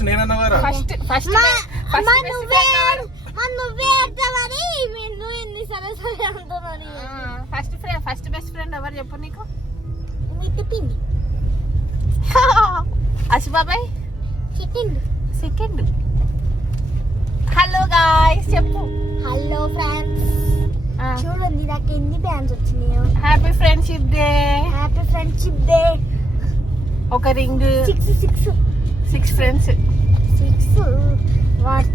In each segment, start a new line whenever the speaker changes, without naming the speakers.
First నేనన్నవారా
first first
సరే అంటున్నాను
first friend first best friend ఎవరు చెప్పు నీకు?
పిండి
అశుబాబాయ్
చెప్పింది.
సెకండ్. హలో గాయ్స్ చెప్పు.
Hello friends. చూడండి నాకు ఎన్ని బ్యాండ్స్ వచ్చినాయో.
Happy friendship day
happy friendship day
ఒక ring.
Six six
six friends
six one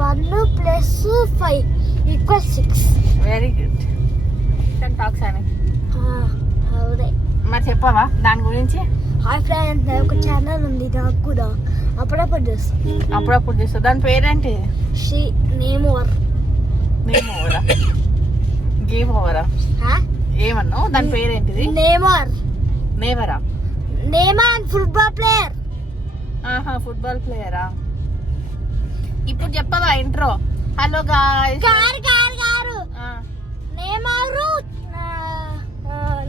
one plus five equal six
very good talks అని
అవునే
మరి చెప్పవా? దాని గురించి?
హాయ్ ఫ్రెండ్స్ ఒక ఛానల్ ఉంది నాకు కూడా. అప్పుడప్పుడు చేస్తాను
అప్పుడప్పుడు చూస్తా. దాని పేరేంటి?
షీ నేమ్ ఓవర్
నేమ్ ఓవరా గేమ్ ఓవరా ఏమన్నావు? దాని పేరేంటిది?
నేమ్ ఓవర్
నేవరా
నేమ్ ఫుట్బాల్ ప్లేయర్
ఆహా ఫుట్బాల్ ప్లేయరా ఇప్పుడు చెప్పవా intro
hello guys car car car. Neymar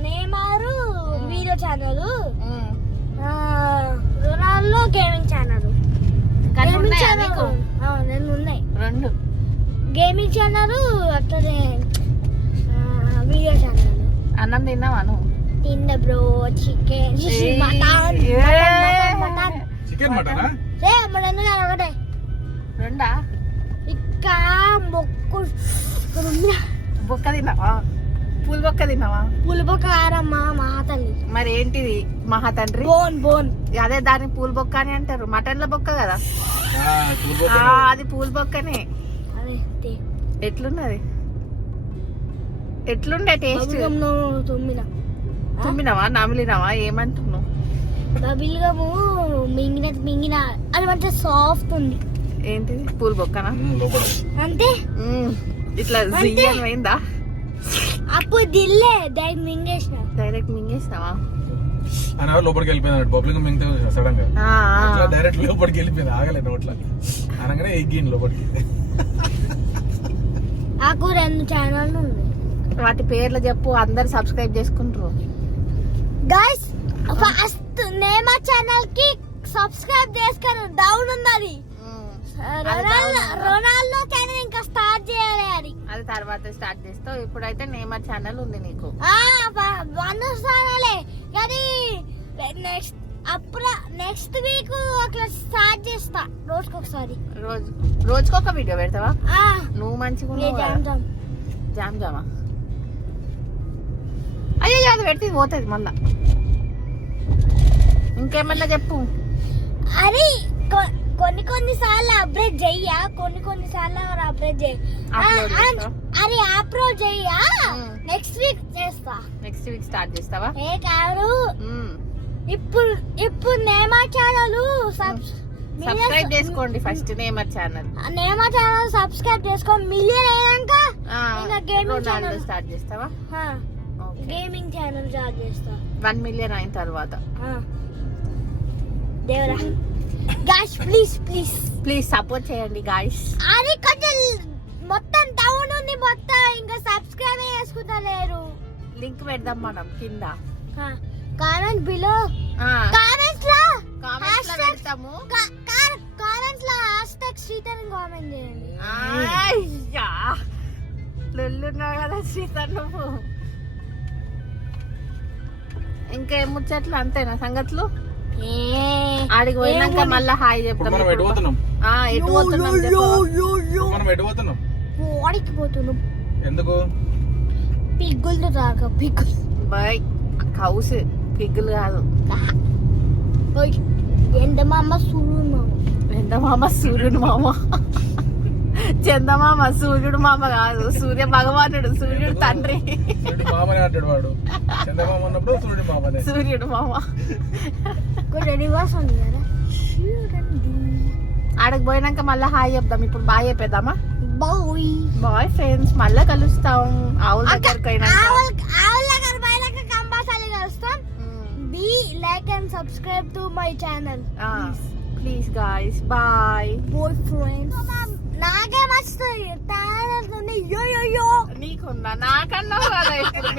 Neymar video channel Ronaldo gaming channel నేను ఉన్నాయి
రెండు
గేమింగ్ ఛానల్ అట్లనే వీడియో ఛానల్
అన్నం తిన్నావా నువ్వు?
తిన్న bro chicken
mutton.
Mutton.
Chicken
మటనా? రే మూడు ఒకటే.
రెండా?
ఇక్క మొక్కు.
బొక్క తిన్నావా? పూల బొక్క తిన్నావా?
పులుపు కారమ్మ మా తల్లి.
మరి ఏంటిది? మహా తండ్రి?
Bone bone.
అదే దాన్ని పూల బొక్క అని అంటారు. మటన్ల బొక్క కదా? అది పూల బొక్కనే. ఎట్లున్నది? ఎట్లుండే టేస్ట్? తుమ్మినావా? నమిలినావా? ఏమంటున్నావు?
బబుల్గము మింగిన మింగిన అది మంచిగా సాఫ్ట్ ఉంది.
ఏంటిది? పూల బొక్కనా?
అంతే.
ఇట్లా పోయిందా
అప్పుడు దిల్లే దానికి మింగేసిన.
డైరెక్ట్ మింగేసినావా?
ఆయన లోపలికి మింగితే
సడన్గా.
డైరెక్ట్ లోపలికి వెళ్ళిపోయింది. నోట్ల అనగానే ఎగ్గింది లోపలికి.
నాకు రెండు ఛానల్ ఉంది.
వాటి పేర్లు చెప్పు అందరు సబ్స్క్రైబ్ చేసుకుంటారు
గైస్ ఫస్ట్ నేమా ఛానల్కి సబ్స్క్రైబ్ చేసుకొని డౌన్ ఉన్నది. రొనాల్డో రొనాల్డో ఛానల్ ఇంకా స్టార్ట్ చేయాలి అది.
అది తర్వాత స్టార్ట్ చేస్తావు. ఇప్పుడైతే నేమర్ ఛానల్ ఉంది నీకు.
ఆ వన్ ఛానలే. కానీ నెక్స్ట్ అప్పుడు నెక్స్ట్ వీక్ అట్లా స్టార్ట్ చేస్తా. రోజుకి ఒకసారి
రోజు రోజుకొక వీడియో పెడతావా? నువ్వు మంచిగా
జామ్. జామ్.
అయ్యో అది పెడితే పోతుంది మళ్ళా. ఇంకేమన్నా చెప్పు.
అరే కొన్ని కొన్ని సార్లు అప్డేట్ చెయ్యా కొన్ని కొన్ని సార్లు అప్డేట్ చెయ్యి? అరే అప్లోడ్ చెయ్యా. నెక్స్ట్ వీక్ చేస్తా.
నెక్స్ట్ వీక్ స్టార్ట్ చేస్తావా?
ఏ కాదు. ఇప్పుడు ఇప్పుడు నేమా ఛానల్
సబ్స్క్రైబ్ చేసుకోండి first Neymar channel
Neymar channel subscribe చేసుకో. మిలియన్ అయినాక ఇంకా
రొనాల్డో
channel.
స్టార్ట్ చేస్తావా?
గేమింగ్ ఛానల్ స్టార్ట్ చేస్తా.
వన్ మిలియన్ అయిన తర్వాత.
దేవరా గాష్ ప్లీజ్ ప్లీజ్
ప్లీజ్ సపోర్ట్ చేయండి గాయస్
అది కొంచెం మొత్తం టౌన్ ఉంది మొత్తం ఇంకా సబ్స్క్రైబ్ చేసుకుంటా లేరు
లింక్ పెడదాం మనం కింద.
కామెంట్ బిలో
కామెంట్స్లో
కామెంట్స్లో
పెడతాము.
కామెంట్స్లో హ్యాష్ ట్యాగ్ శ్రీధర్ కామెంట్ చేయండి.
అయ్యా. లొల్లున్నావు కదా సీత నువ్వు. ఇంకేం ముచ్చట్లు? అంతేనా సంగతులు? ఆడికి పోయినాక
ఏముంది?
మళ్ళా హాయ్
ఇప్పుడు
చెప్తాం
మనం ఎటు పోతున్నాం
ఆ, ఎటు పోతున్నాం చెప్పవా?
మనం ఎటు పోతున్నాం
వాడికి పోతున్నాం
ఎందుకు
పిగ్గులు రాక పిగ్గులు
బాయ్ కౌస్ పిగ్గులు కాదు
ఓయ్ ఎండ మా అమ్మ సూర్యుడు
చందమామ సూర్యుడు మామ చందమామ సూర్యుడు మామ కాదు. సూర్య భగవానుడు సూర్యుడు తండ్రి.
సూర్యుడు వాడు. ఉన్నప్పుడు సూర్యుడు మామనే.
సూర్యుడు మామ. ఆడకి పోయినాక మళ్ళీ హాయ్ చెప్దాం. ఇప్పుడు బాయ్ చెప్పేద్దామా?
బాయ్.
బాయ్ ఫ్రెండ్స్ మళ్ళా కలుస్తాం. ఆవుల దగ్గరికి
కలుస్తాం. Be like and subscribe to my channel
ఆ, please guys bye
bye friends నాకే మస్తుంది టాలెంట్ యో యో యో
నీకుందా? నాకన్నా కదా ఇప్పుడు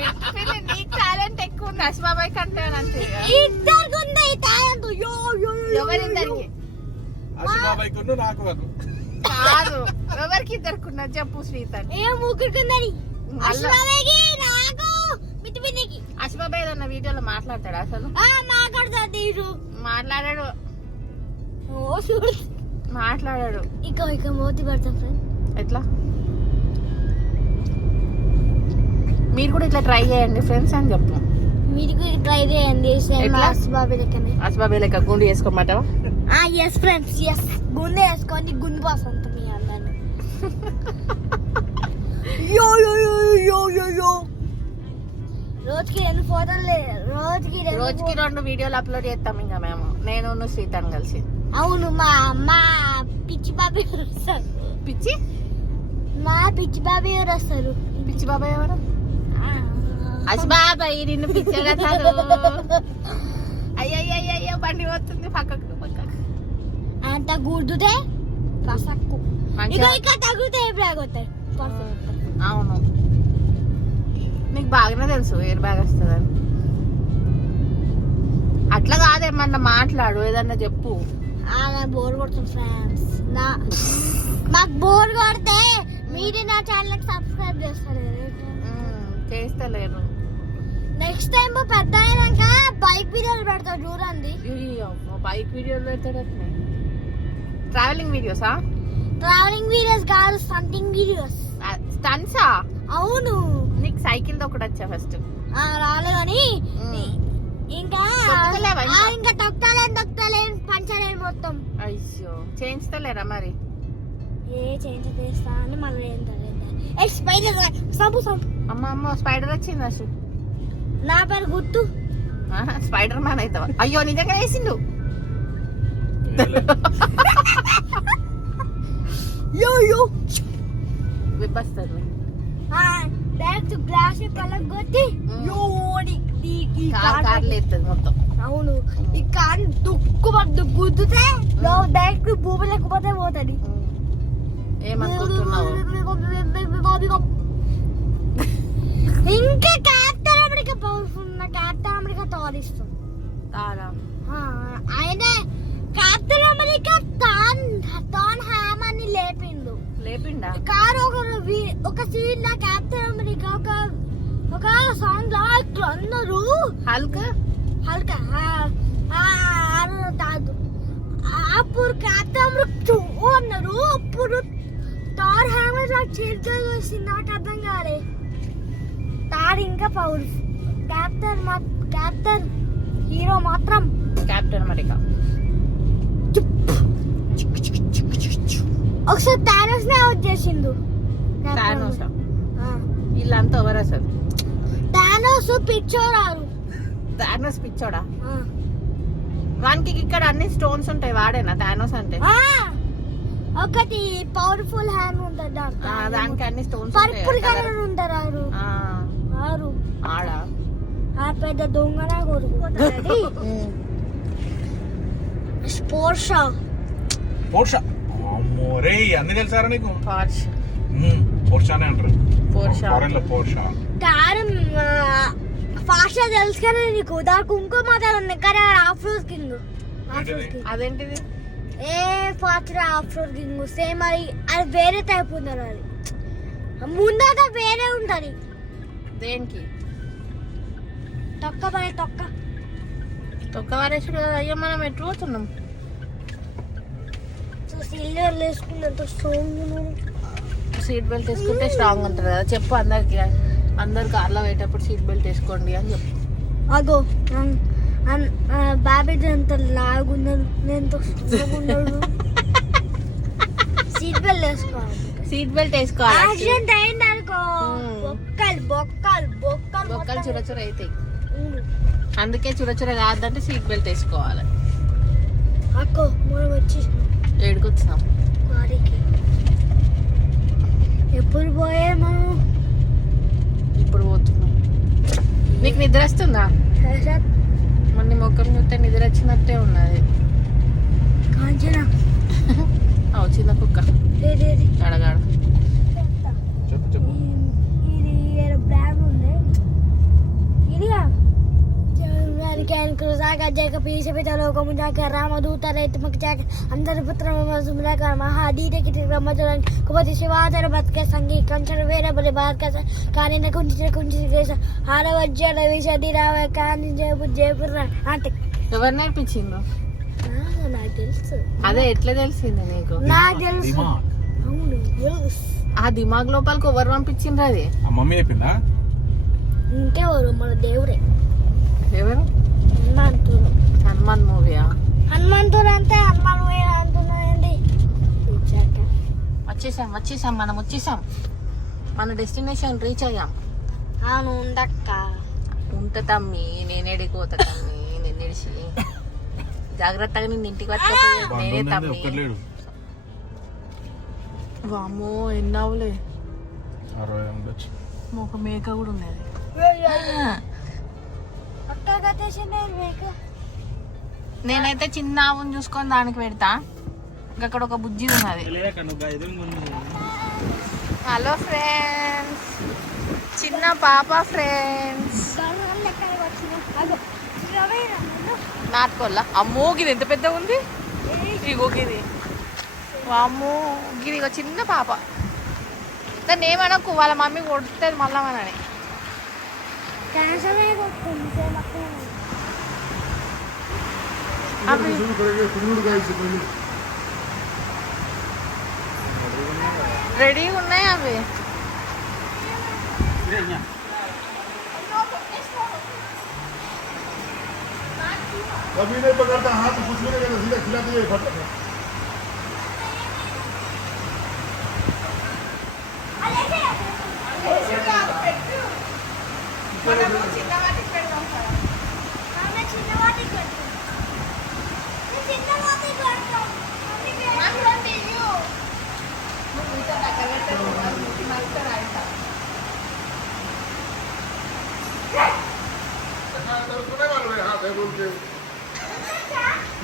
నీకు టాలెంట్ ఎక్కువ ఉంది అశ్బాబాయ్ కంటే అంతే కదా.
ఇద్దరికి ఉంది ఈ టాలెంట్ యో యో యో
ఎవరిద్దరికి?
అశుభాబాయ్ కొను నాకు వను
కాదు. ఎవరికి ఇద్దరుకున్నా చెప్పు శ్రీతన్.
ఏ నాకు మితి మితికి
అశ్బాబాయ్ ఏదన్నా వీడియోలో మాట్లాడతాడా అసలు?
ఆ మాట్లాడతాడు తీరు
మాట్లాడాడు.
ఓ చూడు.
మాట్లాడాడు.
ఇక ఇక మోతి పడతా ఫ్రెండ్
ఎట్లా? మీరు కూడా ఇట్లా ట్రై చేయండి ఫ్రెండ్స్ అని చెప్పు
మీరు కూడా ట్రై చేయండి సేమ్
ఎట్లా?
బాబు లెక్కనే.
అశ్బాబాయ్ లెక్క గుండు చేసుకోమంటావా
ఆ ఎస్ ఫ్రెండ్స్ ఎస్ గుండె వేసుకొని గుండు బాస్ మీ అన్నాను. యో యో యో యో యో యో. రోజుకి రెండు ఫోటోలు రోజుకి
రోజుకి రెండు వీడియోలు అప్లోడ్ చేస్తాం ఇంకా మేము. నేను శ్రీతన్ కలిసి.
అవును మా మా పిచ్చి బాబీ గారు వస్తారు?
పిచ్చి?
మా పిచ్చి బాబీ గారు వస్తారు?
పిచ్చి బాబాయ్ ఎవరు?
ఆ.
అశ్బాబాయ్ నిన్ను పిచ్చగతారు అయ్యయ్యో బండి పోతుంది పక్కకు పక్కకు.
అంత గుర్తుతే పసక్కు ఇక ఇక ఎప్పుడు ఆగుతాయి
అవును. నీకు బాగానే తెలుసు ఎయిర్ బ్యాగ్ వస్తుందని. అట్లా కాదేమన్నా మాట్లాడు ఏదన్నా చెప్పు.
బోర్ కొడుతుంది ఫ్రెండ్స్ నా మాకు బోర్ కొడితే మీరు నా ఛానల్ సబ్స్క్రైబ్ చేస్తారు.
చేస్తలేరు
నెక్స్ట్ టైం పెద్ద అయినాక బైక్ వీడియోలు పెడతారు చూడండి.
బైక్ వీడియోలు పెడతాడు ట్రావెలింగ్ వీడియోసా
ట్రావెలింగ్ వీడియోస్ కాదు స్టంటింగ్ వీడియోస్
స్టన్సా
అవును.
నీకు సైకిల్ ఒకటి వచ్చా ఫస్ట్
రాలేదని ఇంకా
తొక్కుతలేవా ఇంకా?
ఇంకా తొక్కలేను తొక్కలేను పంచలేను మొత్తం.
అయ్యో చేయించలేరా మరి?
ఏ చేంజ్ చేస్తా అని మళ్ళీ ఏం తెలియదు ఏ స్పైడర్ సంపు సంపు.
అమ్మ అమ్మ స్పైడర్ వచ్చింది అసలు
నా పేరు గుర్తు.
స్పైడర్ మ్యాన్ అవుతావా అయ్యో నిజంగా వేసిండు.
యో యో.
విప్పస్తుంది.
డైరెక్ట్ గ్లాస్ పళ్ళకి కొట్టి
మ్మ్. మొత్తం.
అవును. ఈ కార్ దుక్కు పట్టు గుద్దుతే డైరెక్ట్ భూమి లేకపోతే పోతుంది.
ఏమనుకుంటున్నావు
ఇంకా Captain America powerful Captain America తోరిస్తుంది
తారా?
ఆయన క్యాప్టెన్ అమెరికా తాన్ తాన్ హ్యామ్ అని లేపిండు.
లేపిండా?
కారు ఒక ఒక సీన్లో క్యాప్టెన్ అమెరికా ఒక ఒక సాంగ్లో ఇట్లా అన్నారు
హల్క్.
హల్కా కాదు. అప్పుడు క్యాప్టెన్ అమెరికా చూ అన్నారు. అప్పుడు తార్ హ్యామర్ చేతితో వచ్చింది నాకు అర్థం కాలే. తార్ ఇంకా పవర్ఫుల్ క్యాప్టెన్ మా క్యాప్టెన్ హీరో మాత్రం.
కెప్టెన్ అమెరికా
ఒకసారి టానస్ నే అవుట్ చేసిండు.
తానోస్ వీళ్ళంతా ఎవరు అసలు.
టానోస్ పిచ్చోరారు
తానోస్ పిచ్చోడా? వానికి ఇక్కడ అన్ని స్టోన్స్ ఉంటాయి వాడేనా తానోస్ అంటే?
ఆ, ఒకటి పవర్ఫుల్ హ్యాండ్ ఉంటుంది
ఆ, దానికి అన్ని స్టోన్స్
పర్పుల్ కలర్ ఉంటారు ఆరు.
ఆడా?
ఆ పెద్ద దొంగన కొడుకు స్పోర్షా
పోర్ష అమ్మో రే అన్ని తెలుసారా నీకు?
పార్ష్
పోర్షానే అంటారు.
పోర్షా
ఫారెన్లో పోర్ష
కారు ఫాస్ట్ తెలుసు కదా నీకు దానికి ఇంకో మాత్రం ఉంది. కానీ off road king. Off road king.
అదేంటిది?
ఏ fast off road king. Same అది అది వేరే టైప్ ఉంటుంది అది. ముందట వేరే ఉంటుంది.
దేనికి?
తొక్క పడే తొక్క.
తొక్క వారేసుడు కదా. అయ్యో మనం ఎటు పోతున్నాం?
సో సిల్వర్ వేసుకున్నంత స్ట్రాంగ్
సీట్ బెల్ట్ వేసుకుంటే స్ట్రాంగ్ ఉంటుంది కదా. చెప్పు అందరికి. అందరు కార్లో పోయేటప్పుడు సీట్ బెల్ట్ వేసుకోండి అని చెప్పు.
అగో బాబీ ఎంత లాగున్నాడు నేను ఎంత సీట్ బెల్ట్ వేసుకోవాలి.
సీట్ బెల్ట్ వేసుకోవాలి.
యాక్సిడెంట్ అయింది అనుకో
మ్మ్.
బొక్కలు బొక్కలు బొక్కలు
బొక్కలు
మొత్తం-
చురచుర అవుతాయి.
మ్మ్.
అందుకే చురచుర కాదంటే సీట్ బెల్ట్ వేసుకోవాలి.
అక్కో మనం వచ్చి
ఏడుకొచ్చినాం
ఎప్పుడు పోయే మనం?
ఇప్పుడు పోతున్నాం. నీకు నిద్ర వస్తుందా? మన ముఖం చూస్తే నిద్ర వచ్చినట్టే ఉన్నది. చిన్న కుక్క. అడగాడ చెప్పు చెప్పు ఇది బ్రాండ్ ఉంది. ఇదిగా?
కానీ గజక పీసపిత లోకము జాక రామదూత రైతుమక జాక అందరి పుత్ర సుమరాక మహాదీతకి రమ్మతులని కుమతి శివాధర బతుక సంగీ కంచన వేర బలి బార్క కానిన కుంచిన కుంచిన దేశ ఆరవజ్య రవిశది రావ కాని జయపు జయపుర అంటే
ఎవరు
నాకు తెలుసు.
అదే ఎట్లా తెలిసింది నీకు?
నాకు తెలుసు.
ఆ దిమాగ్ లోపలికి ఎవరు పంపించిండ్రు అది?
మమ్మీ చెప్పిందా?
ఇంకెవరు? మన దేవుడే.
ఎవరు?
హనుమంతుడు
హనుమాన్ మూవీయా?
హనుమంతుడు అంటే హనుమాన్ అంటున్నాయండి వచ్చాక
వచ్చేసాం వచ్చేసాం మనం వచ్చేసాం. మన డెస్టినేషన్ రీచ్ అయ్యాం.
అవును ఉండక్క
ఉంట తమ్మి నేనేడికి పోతా తమ్మి నిన్నేడిసి జాగ్రత్తగా నిన్ను ఇంటికి పట్టుకపోయేది నేనే తమ్మి.
ఒక్కట్లేడు
వామ్మో ఎన్నావులే.
అరవై
మేక కూడా ఉన్నది. నేనైతే చిన్న ఆవును చూసుకొని దానికి పెడతా ఇంకా అక్కడ ఒక బుజ్జి ఉన్నది హలో ఫ్రెండ్స్ చిన్న పాప ఫ్రెండ్స్ నాటుకోల్లా అమ్మో గిది ఎంత పెద్ద ఉంది ఇగో గిది అమ్మో గిది ఇగో చిన్న పాప దాన్ని ఏమనకు వాళ్ళ మమ్మీ కొడుతుంది మళ్ళా మనని
క్యాన్సర్ కొట్టుకుంది సేమ్ అక్కడే
అవి రెడీగా ఉన్నాయి అవి
कभी नहीं पकड़ता हाथ कुछ भी नहीं करता सीधा खिलाते हुए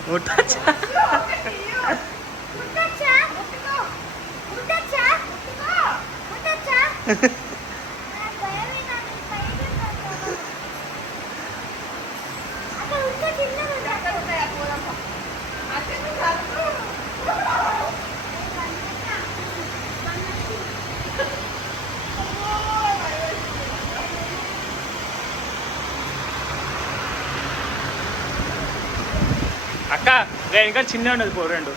ওটা চা ওটা চা
పక్క ఇంకా చిన్న ఉండదు పో రెండు.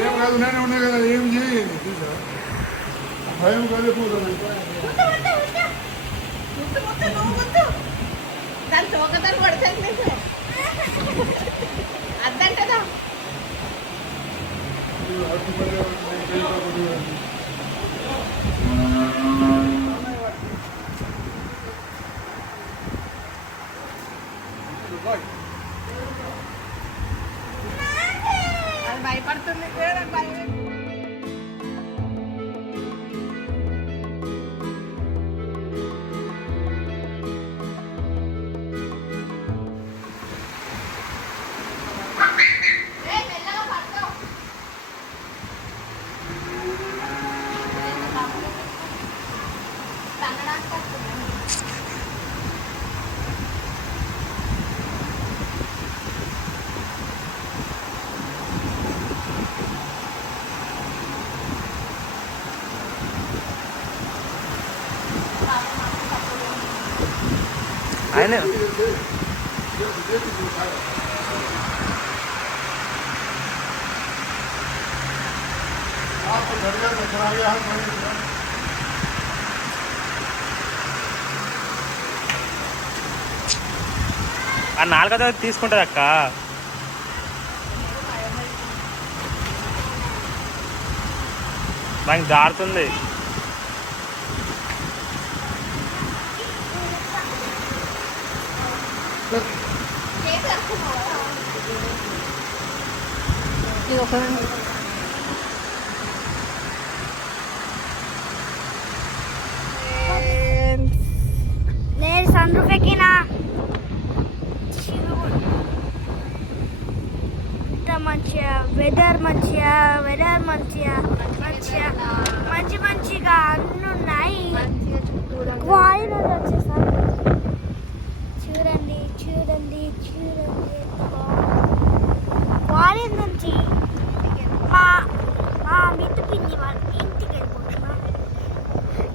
ఏం కాదు నేనే ఉన్నా కదా ఏం చేయండి భయం కాదు పోతుంది
దాని తోకతలు పడతాను నీకు. అద్దంటదా?
పడుతుంది.
आपको घड़िया में खड़ा गया हाथ में
ఆ నాలుగో తీసుకుంటుంది అక్క దానికి జారుతుంది
ఇది ఒక
నేను సన్ రూఫ్ ఎక్కినా ఇంత మంచిగా వెదర్ మంచిగా వెదర్ మంచిగా మంచిగా మంచి మంచిగా అన్ని ఉన్నాయి వాయిదా వచ్చేసారి చూడండి చూడండి చూడండి వారి నుంచి మా మా మిట్టు పిన్ని వాళ్ళ ఇంటికి వెళ్ళిపోతున్నా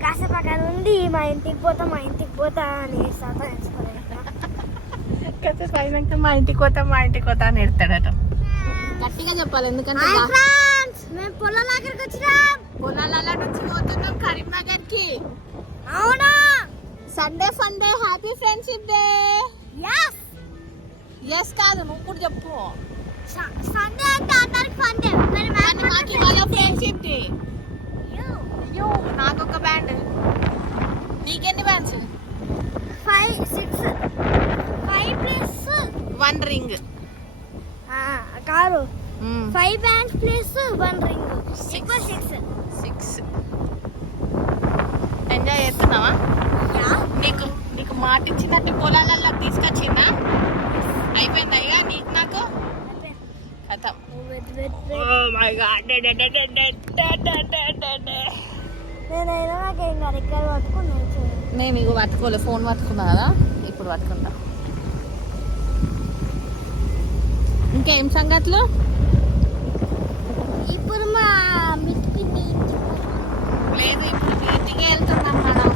కాసేపు అక్కడ ఉండి మా ఇంటికి పోతా మా ఇంటికి పోతా అని సతాయిస్తాడు
కాసేపు అయినాక మా ఇంటికి పోతా మా ఇంటికి పోతా అని ఎడతాడట. గట్టిగా చెప్పాలి ఎందుకంటే
మేము పొలం దగ్గరికి వచ్చినాం.
పొలాల నుంచి పోతున్నాం కరీంనగర్కి
అవునా?
Sunday funday happy friendship day.
Yes
yes కాదు నువ్వు కూడా చెప్పు.
సండే అంటే అందరికి ఫండే మరి
మాకు ఇవాళ ఫ్రెండ్షిప్ డే. అయ్యో. నాకు ఒక బ్యాండ్. నీకెన్ని bands
five six five plus
one ring
car five bands plus one ring ఎక్కువ సిక్స్
సిక్స్ ఎంజాయ్ చేస్తున్నావా? నీకు నీకు మాట ఇచ్చినట్టు పొలాలలో తీసుకొచ్చిందా? అయిపోయిందా ఇక నీకు నాకు? కథం. మై గాడ్
నేనైనా నాకేం కాదు ఇక్కడ పట్టుకున్నాను చూడు
నేను ఇగో పట్టుకోలే ఫోన్ పట్టుకున్నా కదా ఇప్పుడు పట్టుకుంటా. ఇంకేం సంగతులు?
ఇప్పుడు మా
లేదు ఇప్పుడు మీ ఇంటికి వెళ్తున్నాం మనం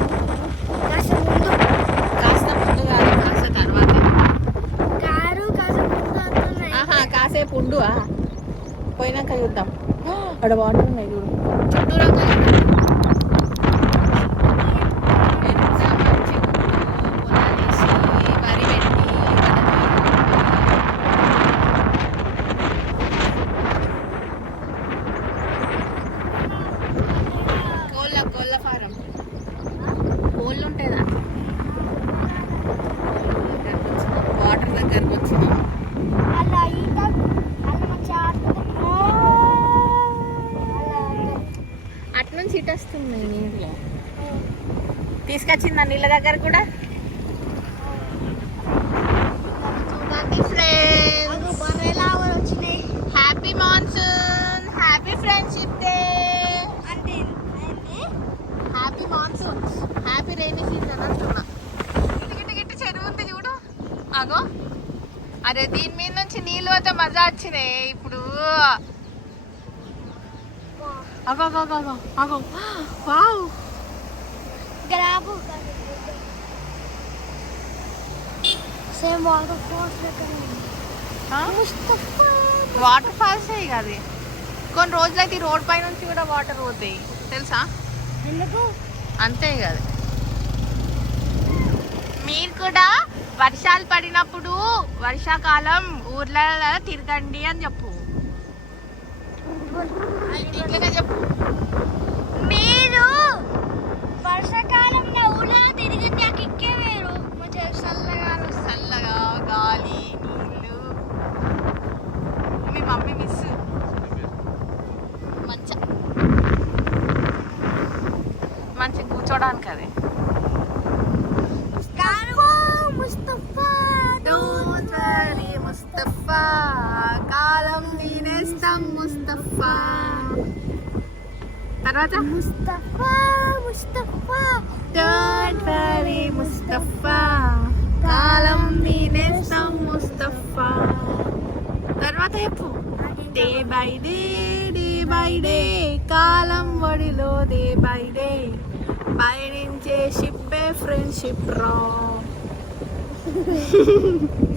కాస్త ముందు.
కాస్త ముందు కాదు కాస్త తర్వాత.
కారు
ఆహా కాసేపు ఉండు. పోయినాక చూద్దాం. అక్కడ ఉన్నాయి చూడు. చుట్టూరా కోళ్ళ కోళ్ళ ఫారం కోళ్ళు ఉంటాయి వాటర్ దగ్గరకు వచ్చినాం
అలా ఈత అలా మంచిగా ఆడుకుంటూ అలా
అటు నుంచి ఇటు వస్తుంది. నీళ్ళు తీసుకొచ్చిందా నీళ్ళ దగ్గర కూడా? Happy monsoon happy friendship day
అంటే ఏంటి?
Happy monsoon happy rainy season అంటున్నా. గిట్టి గిట్టి గిట్టి చెరువు ఉంది చూడు. అగో. అరే దీని మీద నుంచి నీళ్ళు అయితే మజా వచ్చినాయి. ఇప్పుడు అగో అగో అగో అగో వావ్
గ్రాబు same waterfalls. Mustafa
waterfalls అది. కొన్ని రోజులైతే ఈ రోడ్ పై నుంచి కూడా వాటర్ పోతాయి. తెలుసా?
ఎందుకు?
అంతే కదా మీరు కూడా వర్షాలు పడినప్పుడు వర్షాకాలం ఊర్లలో తిరగండి అని చెప్పు.
మీరు వర్షాకాలంలో ఊళ్ళో తిరిగి నాకు ఇక్కే వేరు. మంచిగా చల్లగా
చల్లగా గాలి నీళ్ళు. మీ మమ్మీ మిస్ మంచి. మంచి కూర్చోడానికి అది.
కారు. ముస్తఫా
ముస్తఫా. కాలం తినేస్తాం ముస్తఫా. తర్వాత?
Mustafa Mustafa.
Don't worry Mustafa. కాలం తినేస్తాం ముస్తఫా. తర్వాత చెప్పు. Day by day day by day కాలం ఒడిలో డే బై డే. పయనించే షిప్పే ఫ్రెండ్షిప్ రా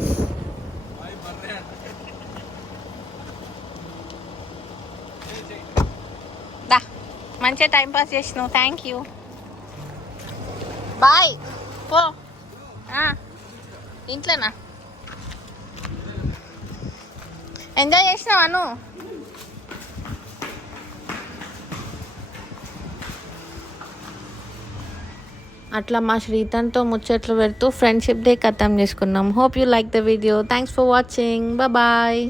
దా మంచిగా టైం పాస్ చేసినావు. థ్యాంక్ యూ బాయ్ పో. ఇంట్లోనా? ఎంజాయ్ చేసినావా నువ్వు అట్లా మా శ్రీతన్తో ముచ్చట్లు పెడుతూ ఫ్రెండ్షిప్ డే ఖతం చేసుకున్నాం. Hope you like the video thanks for watching bye